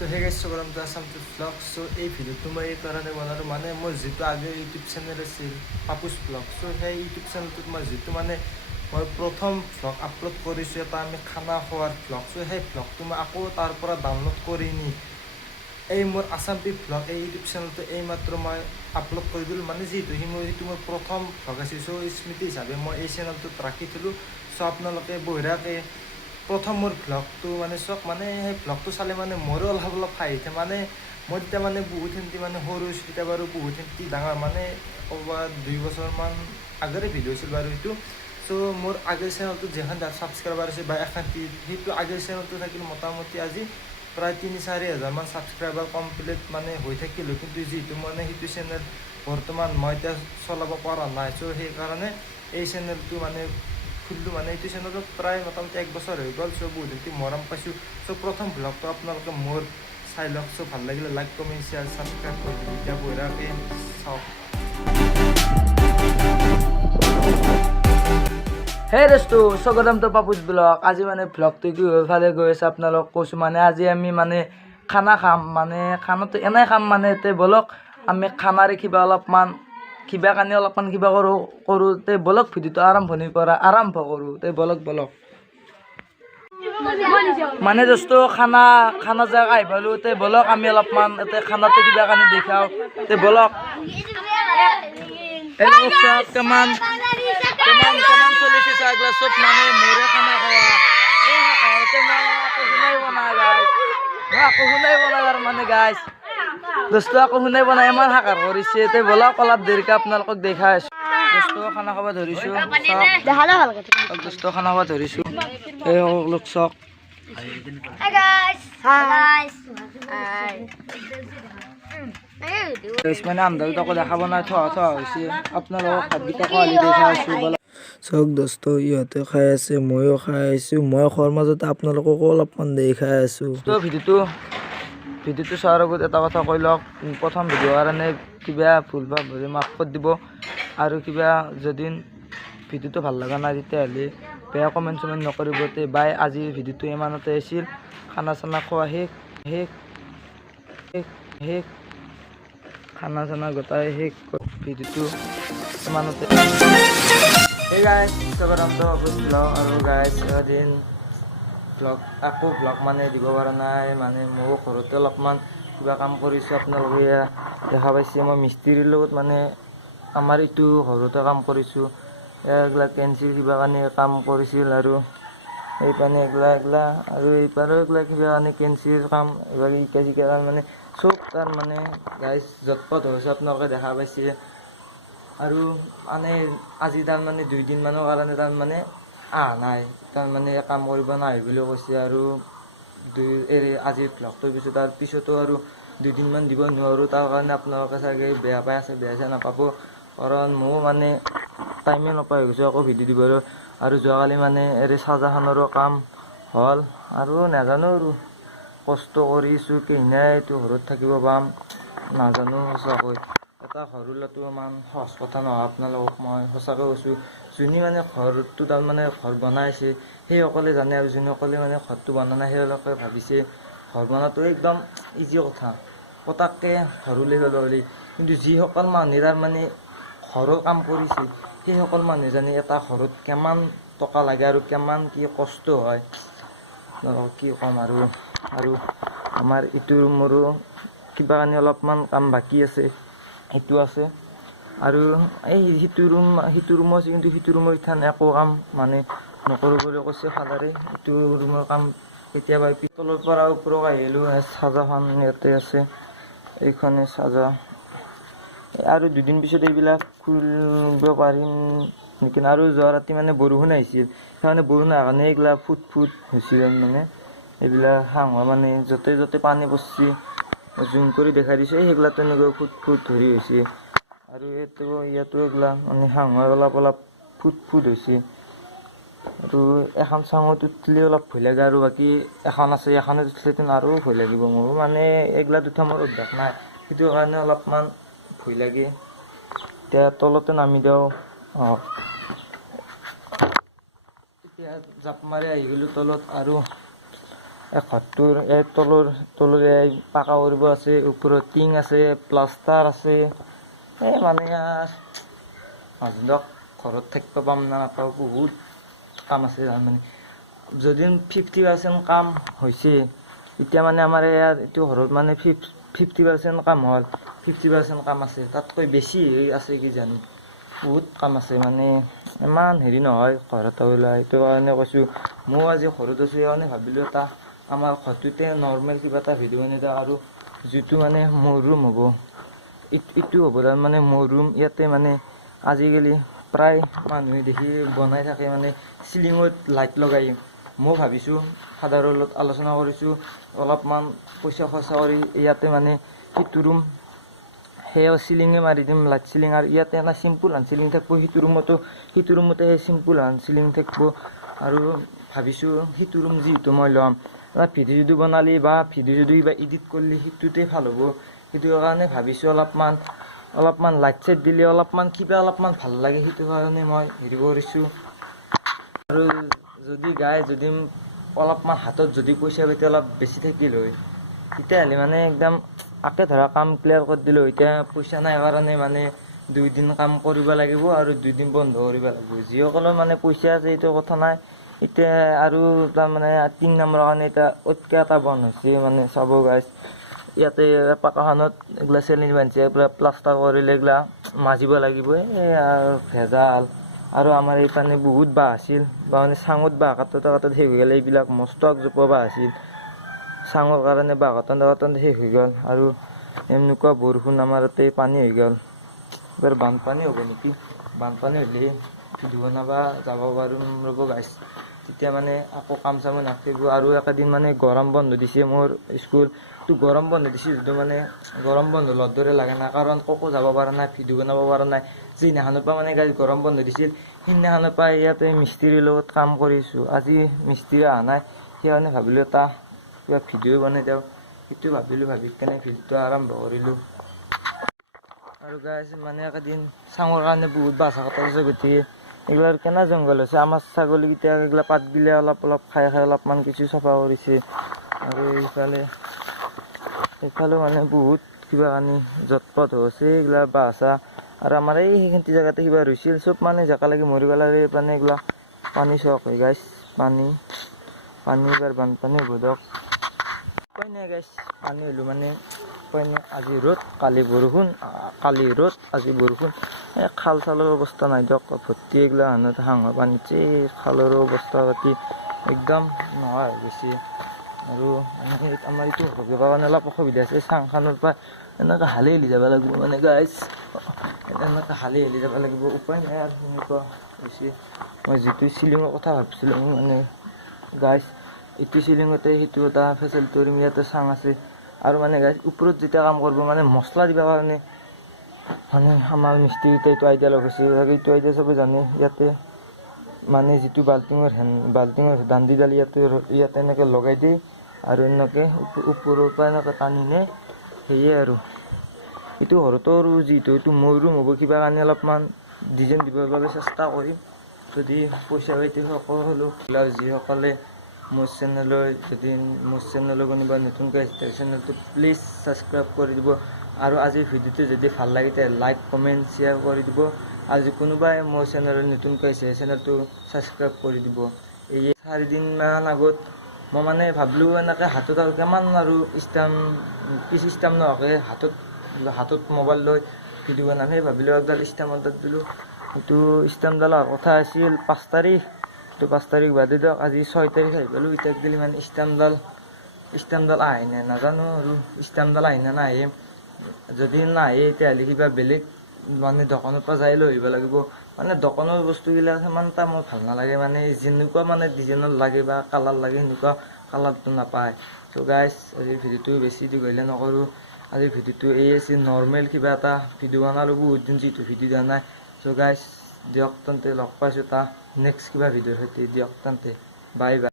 তো হে গাইছ চবৰম তো আছাম টু ব্লগ সো এই ভিডিঅ'টো মই এই কাৰণে বনালোঁ মানে মোৰ যিটো আগৰ ইউটিউব চেনেল আছিল পাপুছ ব্লগ সো সেই ইউটিউব চেনেলটোত মই যিটো মানে মই প্ৰথম ব্লগ আপলোড কৰিছোঁ এটা আমি খানা খোৱাৰ ব্লগ সো সেই ব্লগটো মই আকৌ তাৰ পৰা ডাউনলোড কৰি নি এই মোৰ আছাম পি ব্লগ এই ইউটিউব চেনেলটো এইমাত্ৰ মই আপলোড কৰি দিলোঁ মানে যিহেতু সেইটো মোৰ প্ৰথম ব্লগ আছিল চ' স্মৃতি হিচাপে মই এই চেনেলটোত ৰাখি থলোঁ চ' আপোনালোকে বঢ়িয়াকৈ প্ৰথম মোৰ ব্লগটো মানে চাওক মানে সেই ব্লগটো চালে মানে মোৰো অলপ হাঁহি উঠে মানে মই তেতিয়া মানে বহুতখিনি মানে সৰু তেতিয়া বাৰু বহুতখিনি ডাঙৰ মানে ক'ৰবাত 2 বছৰমান আগৰে ভিডিঅ' আছিল বাৰু সেইটো চ' মোৰ আগৰ চেনেলটোত যিখন ছাবস্ক্ৰাইবাৰ আছে বা সেইটো আগৰ চেনেলটো থাকিল মোটামুটি আজি প্ৰায় 3-4 হাজাৰমান ছাবস্ক্ৰাইবাৰ কমপ্লিট মানে হৈ থাকিলোঁ কিন্তু যিহেতু মানে সেইটো চেনেল বৰ্তমান মই এতিয়া চলাব পৰা নাই চ' সেইকাৰণে এই চেনেলটো মানে খুলিলোঁ মানে এইটো চেনেলত প্ৰায় মোটামুটি 1 বছৰ হৈ গ'ল চ' বহুতখিনি মৰম পাইছোঁ চ' প্ৰথম ব্লগটো আপোনালোকে মোৰ চাই লওক চ' ভাল লাগিলে লাইক কমেণ্ট শ্বেয়াৰ ছাবস্ক্ৰাইব কৰি দিব এতিয়া বঢ়িয়াকৈ চাওক হে দোস্তো স্বাগতম তো পাপুছ ব্লগ আজি মানে ব্লগটো কি ফালে গৈ আছে আপোনালোক কৈছোঁ মানে আজি আমি মানে খানা খাম মানে খানাটো এনেই খাম মানে তে বলক আমি খানাৰে কিবা অলপমান কিবা কৰোঁ তে বলক ভিডিঅ'টো আৰম্ভ কৰোঁ তে বলক মানে দোস্তো খানা জাগা আহি পালোঁ তে বলক আমি অলপমান এতে খানাতে কিবা কানি দেখাওঁ তে বলক কেমান চলিছে চাগলা চব মানে মোৰে খানা খোৱা শুনাই বনাই মানে গাইছ দোস্তো আকৌ শুনাই বনাই ইমান হাকাৰ কৰিছে তে বলক অলপ দেৰিকে আপোনালোকক দেখাই আছোঁ দোস্তো খানা খাব ধৰিছোঁ দোস্তো খানা খাব ধৰিছোঁ এই লোক চক মানে আমদানি তাকো দেখাব নাই থোৱা হৈছে আপোনালোকক ভাতকেইটা খোৱালি দেখাই আছোঁ চাওক দোস্ত ইহঁতে খাই আছে ময়ো খাই আছোঁ মই খোৱাৰ মাজতে আপোনালোককো অলপমান দেখাই আছোঁ ভিডিঅ'টো চোৱাৰ আগত এটা কথা কৈ লওক প্ৰথম ভিডিঅ'ৰ কাৰণে কিবা ভুল বা মাফ কৰি দিব আৰু কিবা যদি ভিডিঅ'টো ভাল লগা নাই তেতিয়াহ'লে বেয়া কমেণ্ট নকৰিব তে বাই আজিৰ ভিডিঅ'টো ইমানতে আছিল খানা চানা খোৱা শেষ খানা চানা গোটাই শেষ ভিডিঅ'টো ইমানতে এই গাইজ স্বাগতম তো পাপুছ ব্লগ আৰু গাইজ এদিন ব্লগ মানে দিব পৰা নাই মানে ময়ো ঘৰতে অলপমান কিবা কাম কৰিছোঁ আপোনালোকে দেখা পাইছে মই মিস্ত্ৰীৰ লগত মানে আমাৰ এইটো ঘৰতে কাম কৰিছোঁ এইবিলাক কেঞ্চিল কিবা কানি কাম কৰিছিল আৰু এইপানে এইগিলা আৰু এইপাৰো এইগিলা কিবা কানি কেঞ্চিল কাম এইবিলাক ইকা মানে চব তাৰ মানে গাইজ জটপট হৈছে আপোনালোকে দেখা পাইছে আৰু মানে আজি তাৰমানে 2 দিনমানৰ কাৰণে তাৰমানে নাই তাৰমানে কাম কৰিব নাই বুলি কৈছে আৰু আজিৰ ব্লগটোৰ পিছত তাৰ পিছতো আৰু 2 দিনমান দিব নোৱাৰোঁ তাৰ কাৰণে আপোনালোকে চাগে বেয়া চেয়া নাপাব কাৰণ ময়ো মানে টাইমে নাপাই হৈ গৈছোঁ আকৌ ভিডিঅ' দিবলৈ আৰু যোৱাকালি মানে চাৰ্জাৰখনৰো কাম হ'ল আৰু নাজানো আৰু কষ্ট কৰিছোঁ কিনাই এইটো ঘৰত থাকিব পাম নাজানো সঁচাকৈ এটা ঘৰ ওলোৱাটো ইমান সহজ কথা নহয় আপোনালোকক মই সঁচাকৈ কৈছোঁ যোনে মানে ঘৰটো তাৰমানে ঘৰ বনাইছে সেইসকলে জানে আৰু যোনসকলে মানে ঘৰটো বনা নাই সেইসকলে ভাবিছে ঘৰ বনোৱাটো একদম ইজি কথা পটাককৈ ঘৰ উলাই গ'ল বুলি কিন্তু যিসকল মানুহে তাৰমানে ঘৰৰ কাম কৰিছে সেইসকল মানুহে জানে এটা ঘৰত কিমান টকা লাগে আৰু কিমান কি কষ্ট হয় কি ক'ম আৰু আমাৰ ইটো ৰুমৰো কিবা কানি অলপমান কাম বাকী আছে সেইটো আছে আৰু এই সিটো ৰুম আছে কিন্তু সিটো ৰুমৰ ইথান একো কাম মানে নকৰোঁ বুলি কৈছে ফাদাৰে ইটো ৰুমৰ কাম কেতিয়াবা তলৰ পৰা ওপৰক আহিলোঁ চাৰ্জাৰখন ইয়াতে আছে এইখনে চাৰ্জাৰ আৰু 2 দিন পিছত এইবিলাক খুলিব পাৰিম নেকি আৰু যোৱা ৰাতি মানে বৰষুণ আহিছিল সেইকাৰণে বৰষুণ অহাৰ কাৰণে এইগিলা ফুট হৈছিল মানে এইবিলাক হাঁহৰ মানে য'তে পানী পৰছি জুম কৰি দেখাই দিছে সেইগিলা তেনেকৈ ফুট ধৰি হৈছে আৰু ইয়াতো এইগিলা মানে হাঁহৰ অলপ ফুট হৈছে আৰু এখন চাঙত উঠিলে অলপ ভয় লাগে আৰু বাকী এখন আছে এখনত উঠিলে আৰু ভয় লাগিব মোৰ মানে এইগিলা উঠা মোৰ অভ্যাস নাই সেইটো কাৰণে অলপমান ভয় লাগে এতিয়া তলতে নামি দিওঁ এতিয়া জাপ মাৰি আহি গ'লোঁ তলত আৰু এই ঘৰটোৰ এই তলৰ এই পাকা কৰিব আছে, ওপৰত টিং আছে, প্লাষ্টাৰ আছে। এই মানে মাজক ঘৰত থাকিব পাম না নাপাওঁ, বহুত কাম আছে তাৰমানে। যদি 50% কাম হৈছে, এতিয়া মানে আমাৰ ইয়াত এইটো ঘৰত মানে 50% কাম হ'ল, 50% কাম আছে, তাতকৈ বেছি আছে কিজানি। বহুত কাম আছে মানে, ইমান হেৰি নহয় ঘৰত ওলাই। সেইটো কাৰণে কৈছোঁ, মই আজি ঘৰত আছোঁ সেইকাৰণে ভাবিলোঁ এটা আমাৰ ঘৰটোতে নৰ্মেল কিবা এটা ভিডিঅ' বনাই দিওঁ। আৰু যিটো মানে মোৰ ৰুম হ'ব, ইটো হ'ব তাৰমানে মোৰ ৰুম। ইয়াতে মানে আজিকালি প্ৰায় মানুহে দেখি বনাই থাকে মানে চিলিঙত লাইট লগাই। মই ভাবিছোঁ, ফাদাৰৰ লগত আলোচনা কৰিছোঁ, অলপমান পইচা খৰচা কৰি ইয়াতে মানে সিটো ৰুম সেয়াও চিলিঙে মাৰি দিম, লাইট চিলিং। আৰু ইয়াতে এটা চিম্পুল হান চিলিং থাকিব, সিটো ৰুমতে চিম্পুল হান চিলিং থাকিব। আৰু ভাবিছোঁ সিটো ৰুম যিহেতু মই ল'ম, এটা ভিডিঅ' যদি বনালি বা ভিডিঅ' যদি কিবা এডিট কৰিলি সেইটোতে ভাল হ'ব। সেইটো কাৰণে ভাবিছোঁ অলপমান লাইট চাইট দিলে অলপমান ভাল লাগে, সেইটো কাৰণে মই হেৰি কৰিছোঁ। আৰু যদি অলপমান হাতত যদি পইচা পাতি অলপ বেছি থাকিল হয়, তেতিয়াহ'লে মানে একদম আকে ধৰা কাম ক্লিয়াৰ কৰি দিলোঁ। এতিয়া পইচা নাই কাৰণে মানে 2 দিন কাম কৰিব লাগিব আৰু 2 দিন বন্ধ কৰিব লাগিব। যিসকলৰ মানে পইচা আছে এইটো কথা নাই। এতিয়া আৰু তাৰমানে 3 নম্বৰৰ কাৰণে এতিয়া অতকে এটা বন হৈছে মানে চাব গাইছ। ইয়াতে পাকাখনত এইগিলা চেলিং বান্ধিছে, পুৰা প্লাষ্টাৰ কৰিলে এইগিলা মাজিব লাগিব। আৰু ভেজাল। আৰু আমাৰ এইপানে বহুত বাঁহ আছিল, মানে চাঙত বাঁহ কাটোতে শেষ হৈ গ'ল। এইবিলাক মস্ত একজোপা বাঁহ আছিল, চাঙৰ কাৰণে বাঁহ কাটোতে শেষ হৈ গ'ল। আৰু এনেকুৱা বৰষুণ আমাৰ ইয়াতে পানী হৈ গ'ল। এইবাৰ বানপানী হ'ব নেকি? বানপানী হ'লে ভিডিঅ' বনাব যাব পাৰিম ৰ'ব গাইছ। তেতিয়া মানে আকৌ কাম চাম নাথাকিব। আৰু একেদিন মানে গৰম বন্ধ দিছে মোৰ স্কুল। তো গৰম বন্ধ দিছে যদিও মানে গৰম বন্ধ লোৱাৰ দৰে লগা নাই, কাৰণ ক'তো যাব পৰা নাই, ভিডিঅ' বনাব পৰা নাই। যিদিনাখনৰ পৰা মানে গাইছ গৰম বন্ধ দিছিল, সেইদিনাখনৰ পৰা ইয়াতে মিস্ত্ৰীৰ লগত কাম কৰিছোঁ। আজি মিস্ত্ৰী অহা নাই, সেইকাৰণে ভাবিলোঁ এটা কিবা ভিডিঅ' বনাই দিওঁ। সেইটো ভাবি কেনে ভিডিঅ'টো আৰম্ভ কৰিলোঁ। আৰু গাইছ মানে একেদিন চাঙৰ কাৰণে বহুত বাঁহ চাহ কটা গৈছে। গতিকে এইগিলাৰ কেনে জংঘল হৈছে, আমাৰ ছাগলীকেইটা এইগিলা পাতগিলা অলপ খাই অলপমান কিছু চাফা কৰিছে। আৰু এইফালে মানে বহুত কিবা কানি জটপট হৈছে এইগিলা বাঁহ চাহ। আৰু আমাৰ সেইখিনি জেগাতে কিবা ৰৈছিল, চব মানে জেকা লাগি মৰি পেলাই মানে এইগিলা পানী চক হৈ গাইছ। পানী এইবাৰ বানপানী হ'ব দিয়ক। উপায় নাই গাইছ, পানী হ'লেও মানে উপায় নাই। আজি ৰ'দ কালি বৰষুণ, কালি ৰ'দ আজি বৰষুণ। খাল চালৰ অৱস্থা নাই দিয়ক, ভৰ্তি এইগিলা হাঁহৰ পানীত খালৰো অৱস্থা পাতি একদম নোহোৱা হৈ গৈছে। আৰু আমাৰ এইটো ভগিবৰ কাৰণে অলপ অসুবিধা আছে। চাংখানৰ পৰা এনেকৈ হালি যাব লাগিব মানে গাইছ, এনেকৈ হালি যাব লাগিব। উপায় নাই আৰু সেনেকুৱা হৈছে। মই যিটো চিলিঙৰ কথা ভাবিছিলোঁ মানে গাইছ, এইটো চিলিঙতে সেইটো এটা ফেচিলিটি কৰিম। ইয়াতে চাং আছে। আৰু মানে গাইছ ওপৰত যেতিয়া কাম কৰিব মানে মছলা দিবৰ কাৰণে মানে আমাৰ মিস্ত্ৰীকেইটা এইটো আইডিয়া লগাইছে। এইটো আইডিয়া চবে জানে। ইয়াতে মানে যিটো বাল্টিঙৰ দাণ্ডিডাল ইয়াতে এনেকৈ লগাই দিয়ে, আৰু এনেকৈ ওপৰৰ পৰা এনেকৈ টানি নে সেয়ে। আৰু এইটো ঘৰতো আৰু যিহেতু এইটো মোৰ ৰুম হ'ব, কিবা কাৰণে অলপমান ডিজাইন দিবৰ বাবে চেষ্টা কৰিম। যদি পইচা পাতি সকলো যিসকলে মোৰ চেনেলৰ কোনোবা নতুনকৈ আহিছে, চেনেলটো প্লিজ ছাবস্ক্ৰাইব কৰি দিব। আৰু আজিৰ ভিডিঅ'টো যদি ভাল লাগে তেতিয়া লাইক কমেণ্ট শ্বেয়াৰ কৰি দিব। আৰু কোনোবাই মোৰ চেনেলত নতুনকৈ আহিছে, চেনেলটো ছাবস্ক্ৰাইব কৰি দিব। এই 4 দিনমান আগত মই মানে ভাবিলোঁ এনেকৈ হাতত আৰু কিমান আৰু ষ্টেম নোহোৱাকৈ হাতত মোবাইল লৈ ভিডিঅ' বনাম। সেই ভাবিলোঁ একডাল ষ্টেম অৰ্ডাৰ দিলোঁ। সেইটো ষ্টেমডালৰ কথা আছিল 5 তাৰিখ। তো 5 তাৰিখ বাদে দিয়ক, আজি 6 তাৰিখ আহি পালোঁ। এতিয়া একদিন মানে ষ্টেমডাল আহে নে নাজানো, আৰু ষ্টেমডাল আহে নে নাহে। যদি নাহে তেতিয়াহ'লে কিবা বেলেগ মানে দোকানৰ পৰা যাই লৈ আহিব লাগিব। মানে দোকানৰ বস্তুবিলাক সিমান এটা মোৰ ভাল নালাগে, মানে যেনেকুৱা মানে ডিজাইনৰ লাগে বা কালাৰ লাগে সেনেকুৱা কালাৰটো নাপায়। চ' গাইছ আজিৰ ভিডিঅ'টো বেছি দীঘলীয়া নকৰোঁ। আজিৰ ভিডিঅ'টো এই আছিল, নৰ্মেল কিবা এটা ভিডিঅ' বনালোঁ, বহুত দিন যিটো ভিডিঅ' দিয়া নাই। চ' গাইছ দিয়ক তেন্তে, লগ পাইছোঁ নেক্সট কিবা ভিডিঅ'ৰ সৈতে। দিয়ক তেন্তে, বাই বাই।